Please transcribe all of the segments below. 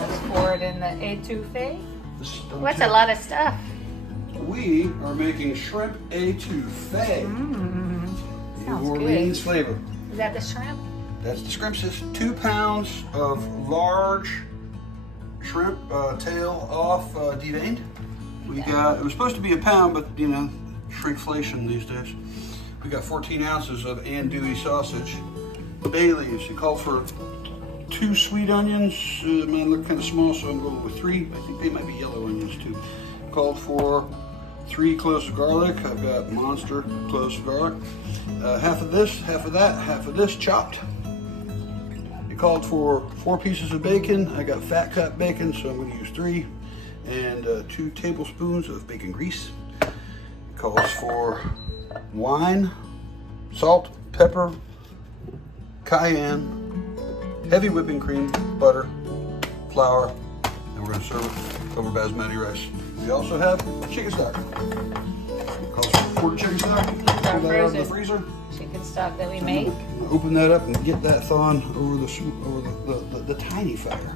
Let's pour it in the étouffée. What's a Sounds lot of stuff? We are making shrimp étouffée. New Sounds Orleans good. flavor. Is that the shrimp? That's the shrimp, sis. 2 pounds of large shrimp tail off deveined. We got, it was supposed to be a pound, but you know, shrinkflation these days. We got 14 ounces of andouille sausage. Bay leaves. It called for 2 sweet onions. Mine look kind of small, so I'm going with 3. I think they might be yellow onions too. Called for 3 cloves of garlic. I've got monster cloves of garlic. Half of this, half of that, half of this chopped. It called for 4 pieces of bacon. I got fat cut bacon, so I'm going to use 3. And 2 tablespoons of bacon grease. It calls for wine, salt, pepper, cayenne, heavy whipping cream, butter, flour, and we're going to serve it over basmati rice. We also have chicken stock. It calls for a quart of chicken stock. Pull that out of the freezer. Chicken stock that we made. Open that up and get that thawing over the tiny fire.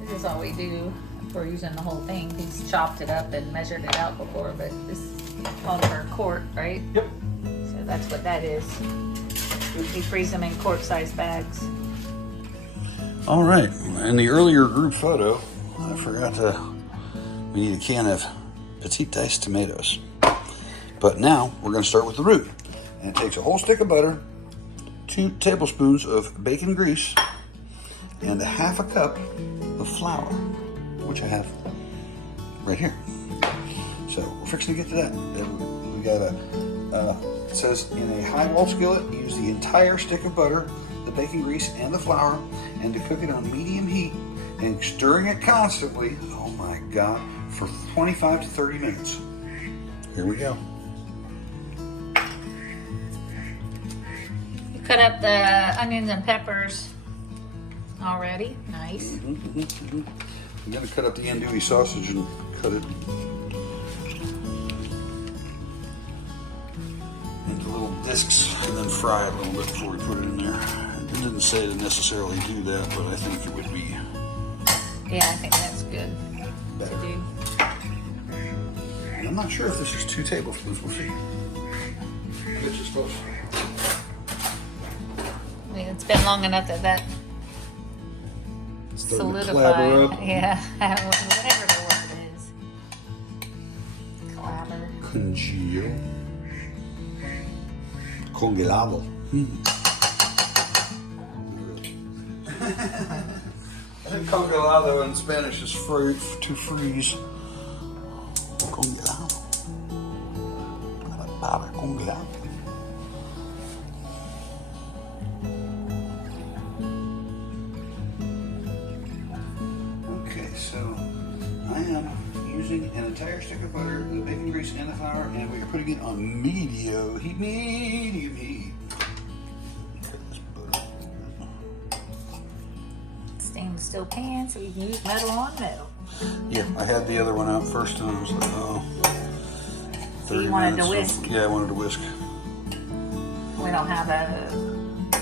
This is all we do. We're using the whole thing. He's chopped it up and measured it out before, but this is called for a quart, right? Yep. So that's what that is. We freeze them in quart-sized bags. All right. In the earlier group photo, I forgot we need a can of petite diced tomatoes. But now we're going to start with the root. And it takes a whole stick of butter, 2 tablespoons of bacon grease, and a half a cup of flour, which I have right here. So we're fixing to get to that. We got it says in a high wall skillet, use the entire stick of butter, the bacon grease, and the flour, and to cook it on medium heat and stirring it constantly, oh my God, for 25 to 30 minutes. Here we go. You cut up the onions and peppers already. Nice. I'm gonna cut up the andouille sausage and cut it into little discs and then fry it a little bit before we put it in there. It didn't say to necessarily do that, but I think it would be Yeah, I think that's good better. to do. And I'm not sure if this is 2 tablespoons. We'll see. It's just close. I mean, it's been long enough that Starting to solidified. clabber up. Yeah, whatever the word is. Clabber. Congeal. Congelado. I think congelado in Spanish is to freeze. Congelado. Para congelado. Okay, so I am using an entire stick of butter, the bacon grease, and the flour, and we are putting it on medium heat. Stainless steel pan so you can use metal on metal. Yeah, I had the other one out first, and I was like, oh. So you wanted to minutes, whisk? Yeah, I wanted to whisk. We don't have a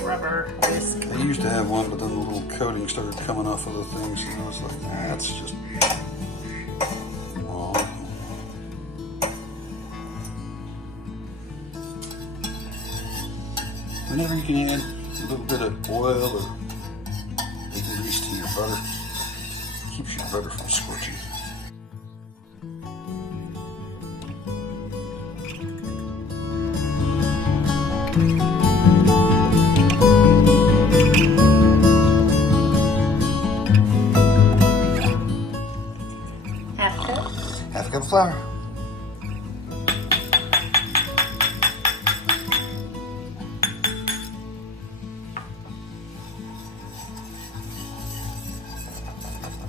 rubber whisk. I used to have one, but then the little coating started coming off of the things, and I was like, nah, that's just wrong. Whenever you can add a little bit of oil or bacon grease to your butter, keeps your butter from scorching. Half cup. Half a cup of flour.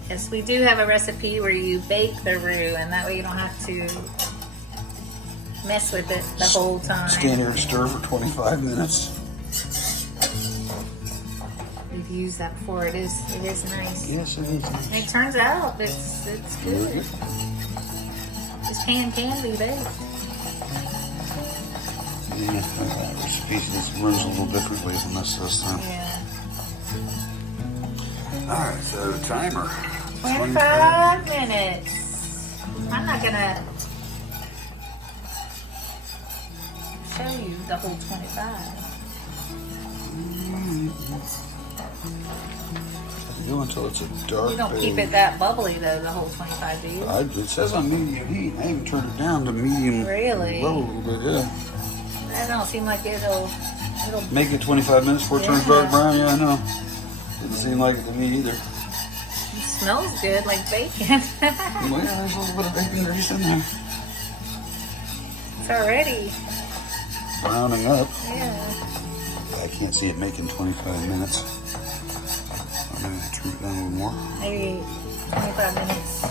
Yes, we do have a recipe where you bake the roux, and that way you don't have to mess with it the whole time. Stand here and stir for 25 minutes. We've used that before. It is nice. Yes, it is. It turns out it's good. This pan can be baked. Yeah, that recipe runs a little differently than this does. Yeah. Alright, so timer. 25 minutes. I'm not gonna show you the whole 25. Go until it's a dark. You don't keep it that bubbly though, the whole 25, do you? It says on medium heat. I even turned it down to medium. Really? Low a little bit, yeah. That don't seem like it'll Make it 25 minutes before it turns dark brown. Yeah, I know. Doesn't seem like it to me either. It smells good, like bacon. Well, yeah, there's a little bit of bacon grease in there. It's already. Browning up. Yeah. I can't see it making 25 minutes. I'm going to turn it down a little more. Maybe 25 minutes.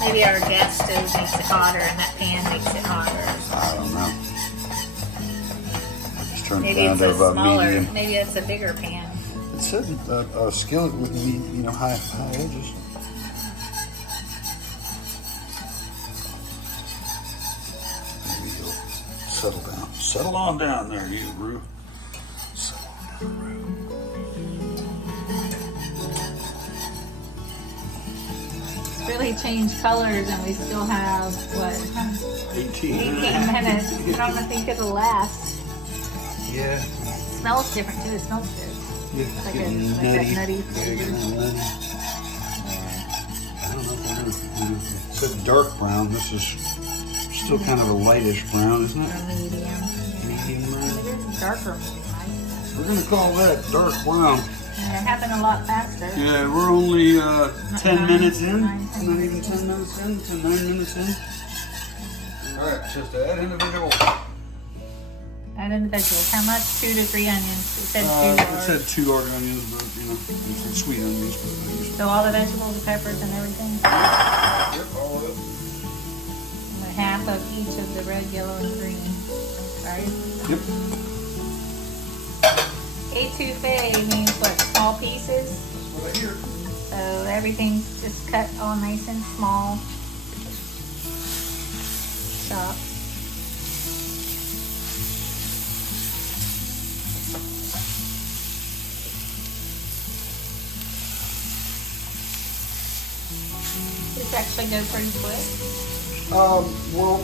Maybe our gas stove makes it hotter and that pan makes it hotter. I don't know. Just turn Maybe it down it's to a about smaller, medium. maybe it's a bigger pan. It said a skillet with high edges. Maybe you'll settle down. Settle on down there, you Rue. Settle on down, Rue. It's really changed colors and we still have, what, 18 minutes. I don't think it'll last. Yeah. It smells different too, it smells good. Yeah, Like getting that nutty Yeah, flavor. getting nutty. I don't know if we're it said dark brown. This is still kind of a lightish brown, isn't Or it? medium. Medium brown. It is darker medium, right? We're gonna call that dark brown. And it happened a lot faster. Yeah, we're only 10 minutes in. nine, 10 Not even minutes 10 minutes in. 9 minutes in. All right, just add individual. Add in the vegetables. How much? 2 to 3 onions. It said 2 It large. said 2 large onions, but it said sweet onions. But I used So all the vegetables, the peppers, and everything. Yep, all of it. And half of each of the red, yellow, and green. Right? Yep. Étouffée means what? Small pieces. That's what I hear. So everything's just cut all nice and small. Chopped. This actually go pretty quick. Well,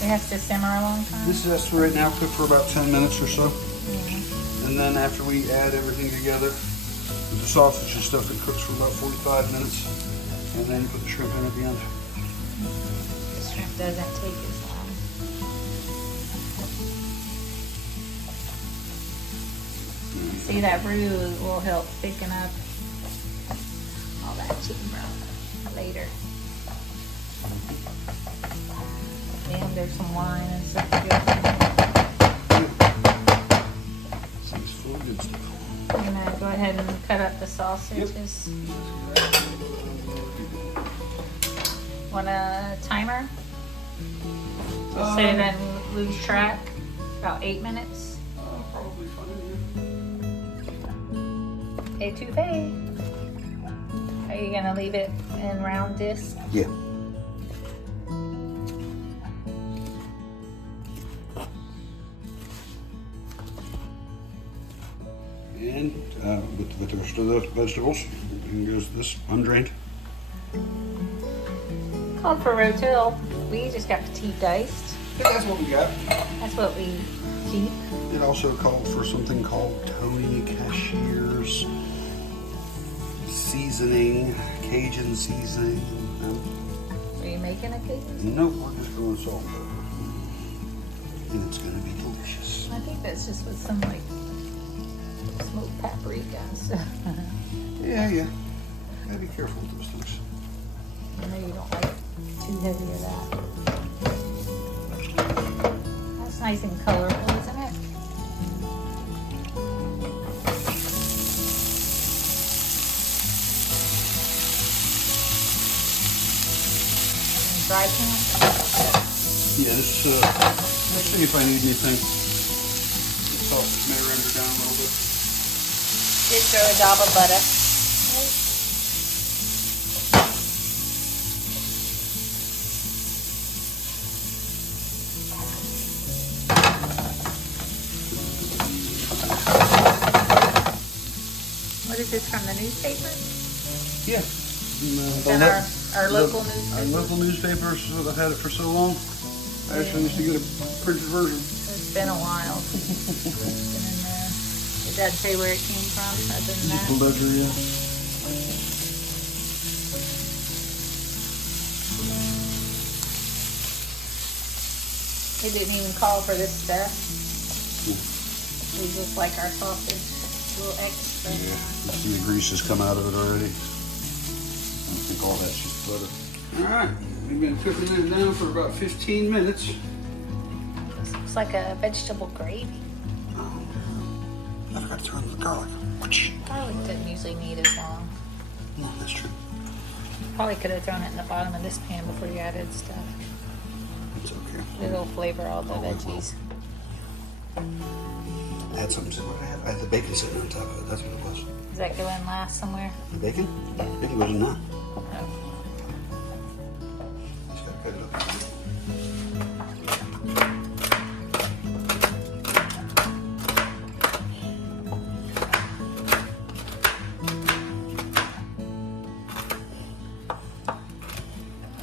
It has to simmer a long time. this has to right now cook for about 10 minutes or so. Mhm. And then after we add everything together, with the sausage and stuff, it cooks for about 45 minutes. And then you put the shrimp in at the end. The shrimp doesn't take as long. See, that roux will help thicken up all that chicken broth later. And there's some wine and stuff to go. Seems full of good stuff. I'm gonna go ahead and cut up the sausages. Want a timer? So you then lose track. About 8 minutes. Probably fine, Étouffée. Are you gonna leave it in round discs? yeah. And with the rest of the vegetables, and goes this undrained. Called for rotel. We just got petite diced. Yeah, that's what we got. That's what we keep. It also called for something called Tony Cashier's seasoning, Cajun seasoning. Are you making a cake? Nope, we're just going salt and pepper. And it's going to be delicious. I think that's just with some like smoked paprika and stuff. Yeah. Gotta be careful with those things. I know you don't like too heavy of that. That's nice and colorful, isn't it? And dry pan. Yeah, let's see if I need anything. The sausage may render down a little bit. Just throw a dab of butter. What is this from the newspaper? Yeah. And our local newspaper. Our local newspapers, I've had it for so long. I actually used to get a printed version. It's been a while. It's been in there. It doesn't say where it came from, other than that. The ledger, yeah. They didn't even call for this stuff. We just like our sausage a little extra. Yeah, you see the grease has come out of it already. I don't think all that's just butter. All right, we've been cooking it down for about 15 minutes. This looks like a vegetable gravy. Oh, I forgot to turn on the garlic. Garlic doesn't usually need as long. Yeah, that's true. Probably could have thrown it in the bottom of this pan before you added stuff. It's okay. It'll flavor all the veggies. I had something similar. I had the bacon sitting on top of it. That's what it was. Does that go in last somewhere? The bacon? The bacon goes in that. No. Just gotta cut it up.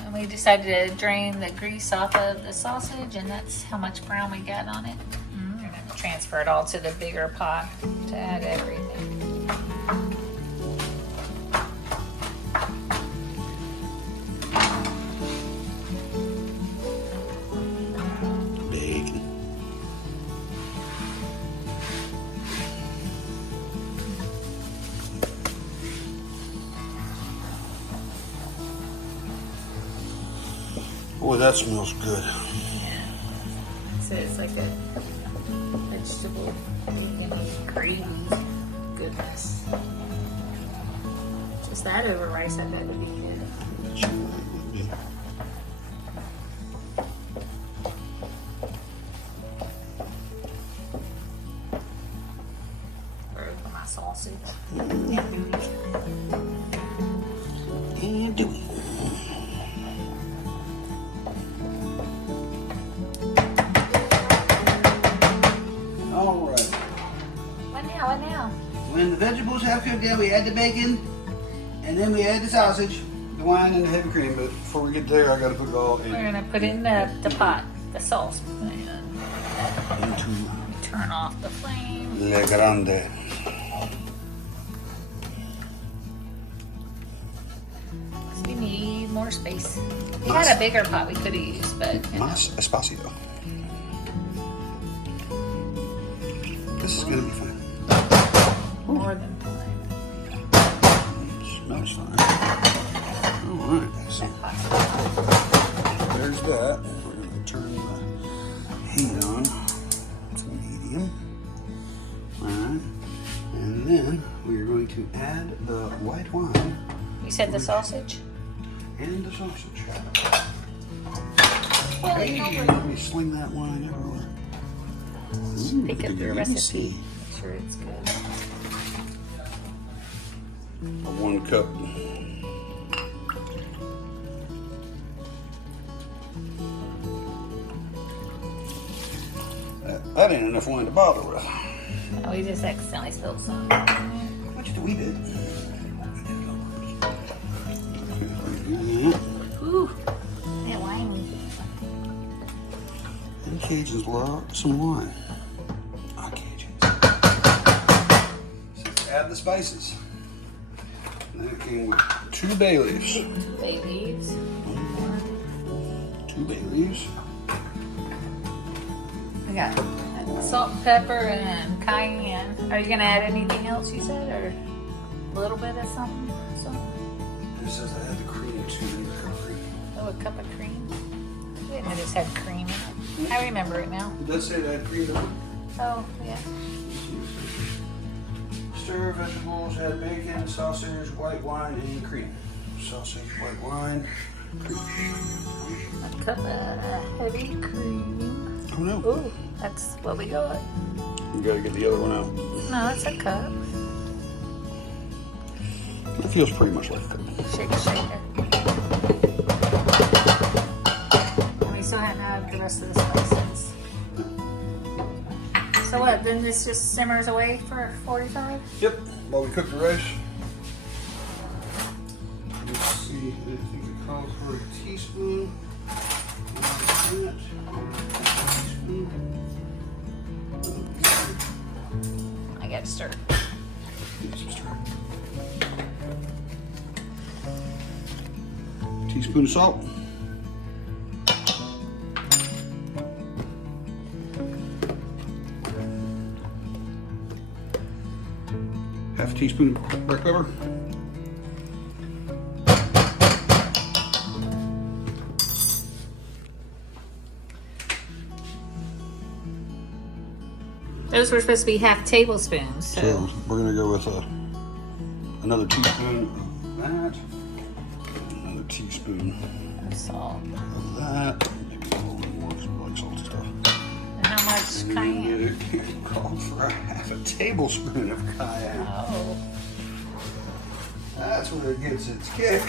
And we decided to drain the grease off of the sausage, and that's how much brown we got on it. We're going to transfer it all to the bigger pot to add everything. Bacon. Boy, that smells good. So it's like a vegetable gravy. Goodness. Just that over rice, I bet would be good. Or my sausage. And do it. All right. What now? What now? When the vegetables have cooked down, we add the bacon, and then we add the sausage, the wine, and the heavy cream. But before we get there, I gotta put it all in. We're gonna put in the pot, the sauce. Into Turn off the flame. Le Grande. We need more space. We had a bigger pot we could have used, but Más espacio. This is gonna be fun. more than fine. Smells fine. All right. So there's that. We're gonna turn the heat on to medium. All right. And then we are going to add the white wine You said the sausage? and the sausage. Well, Hey, let me sling that wine everywhere. Ooh, pick up look your at that. recipe. Make sure it's good. 1 cup. That ain't enough wine to bother with. Oh, we just accidentally spilled some. What do we do? Ooh, that wine. And Cajuns love some wine. Ah, Cajuns. So add the spices. And then it came with 2 bay leaves. 2 bay leaves. 2 bay leaves. We got salt and pepper and cayenne. Are you gonna add anything else, you said, or a little bit of something? It says I had the cream too. Oh, a cup of cream? I didn't know this had cream in it. I remember it now. It does say that I had cream in it. Oh, yeah. Stir vegetables, add bacon, sausage, white wine, and cream. Sausage, white wine, cream. A cup of heavy cream. Oh no. Ooh, that's what we got. You gotta get the other one out. No, it's a cup. It feels pretty much like a cup. Shake it, shake it. And we still haven't added the rest of the spices. So what, then this just simmers away for 45? Yep, while we cook the rice. see, I think it called for a teaspoon. I got to stir. Teaspoon of salt. Half a teaspoon of black pepper. Those were supposed to be half tablespoons. So we're gonna go with another teaspoon of that, another teaspoon of salt. of that, maybe a little bit more because we like salty stuff. And how much cayenne? It called for a half a tablespoon of cayenne. Oh. That's where it gets its kick.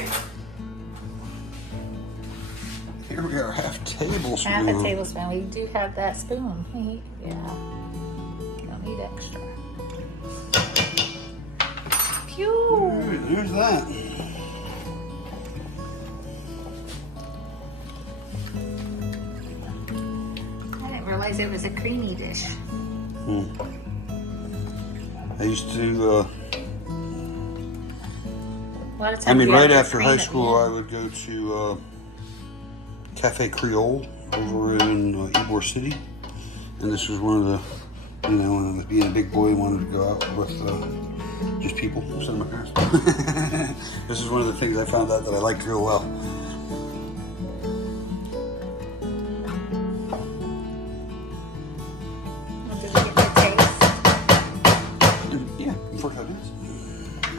Here we are, half tablespoon. Half a tablespoon. We do have that spoon. Yeah. Don't need extra. Phew. Alright, there's that. I didn't realize it was a creamy dish. I used to, A lot of times I mean, we right have after cream high at the school, I end. would go to Cafe Creole over in Ybor City. And this was one of the, you know, when I was being a big boy, wanted to go out with just people instead of my parents. This is one of the things I found out that I liked real well. Did you get the taste? Yeah, 45 minutes.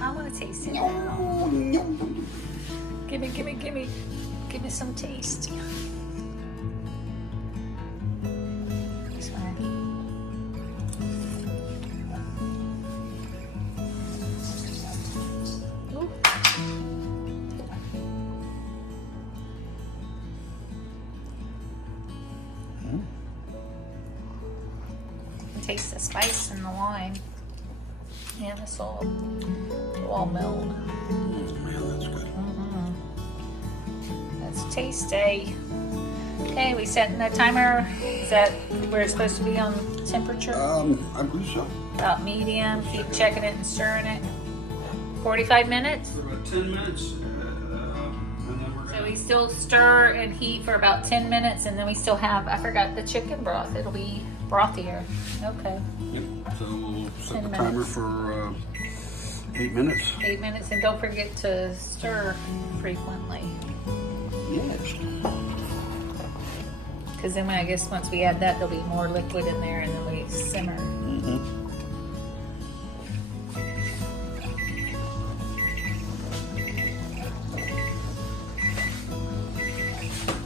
I want to taste it. Give me some taste. This one. Ooh. Taste the spice in the wine and the salt. It'll all meld. Man, that's good. That's tasty. Okay, we setting the timer. Is that where it's supposed to be on temperature? I believe so. About medium. Keep checking it and stirring it. 45 minutes. For about 10 minutes, and then we're So we still stir and heat for about 10 minutes, and then we still have, I forgot the chicken broth. It'll be brothier. Okay. Yep. So we'll set 10 the timer minutes. for 8 minutes. 8 minutes, and don't forget to stir frequently. Yes. Because then I guess once we add that, there'll be more liquid in there, and then we simmer.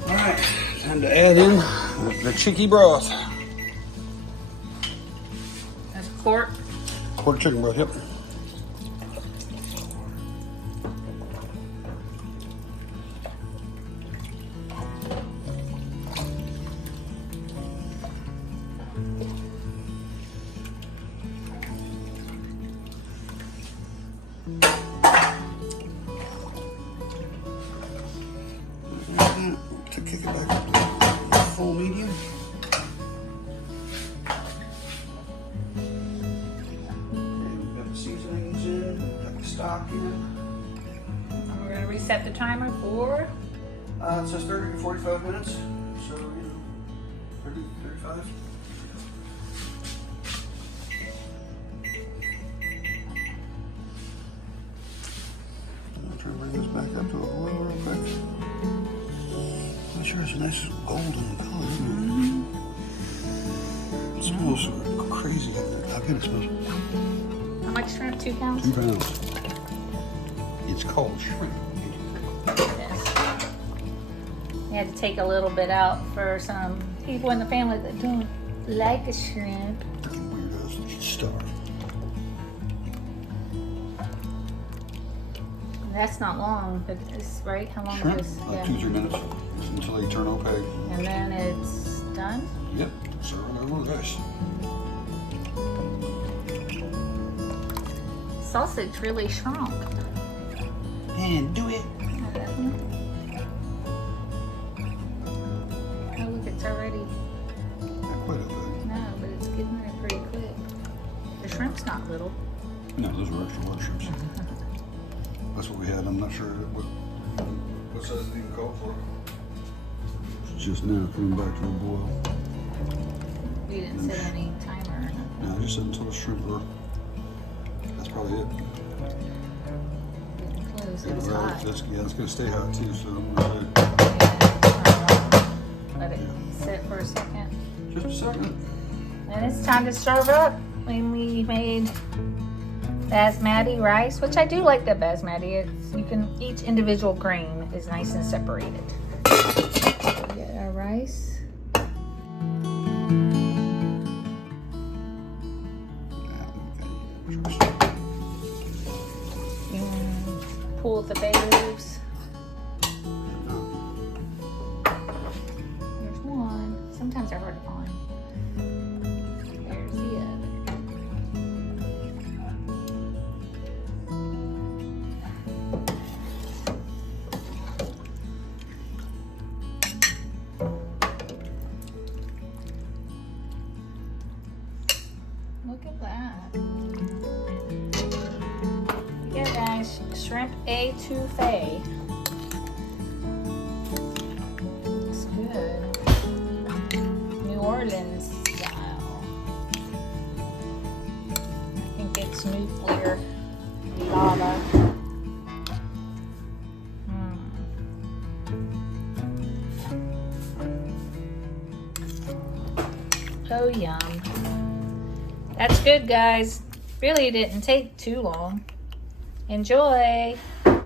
All right, time to add in the chicken broth. That's a quart. Quarter chicken broth, yep. To kick it back up to full medium. And we've got the seasonings in, we've got the stock in. And we're going to reset the timer for It says 30 to 45 minutes, so, 30, 35. I'm trying to bring this back up to a boil real quick. I'm sure it's a nice golden color, isn't it? It smells crazy. I bet it smells. how much shrimp? 2 pounds? 2 pounds. It's called shrimp. You had to take a little bit out for some people in the family that don't like a shrimp. Freaking weirdos. You should starve. That's not long, but it's right. How long Shrimp? is this? Like 2-3 minutes until they turn opaque. And then it's done. Yep. Serve it over this. Sausage really shrunk. And do it. not little. No, those are extra large shrimps. That's what we had. I'm not sure what size it even called for. It's just now coming back to the boil. You didn't set any timer or nothing. No, just sit until the shrimp are. That's probably it. Getting close. It was Well, hot. it's gonna stay hot too. So I'm gonna Let it sit for a second. just a second. And it's time to serve up. When we made basmati rice, which I do like the basmati. Each individual grain is nice and separated. Get our rice. And pull the bay leaves. There's one. Sometimes they're hard to find. There's the other. Look at that. Yeah, guys, shrimp étouffée. It's good. New Orleans style. I think it's nuclear lava. Oh, yum. That's good, guys. Really didn't take too long. Enjoy.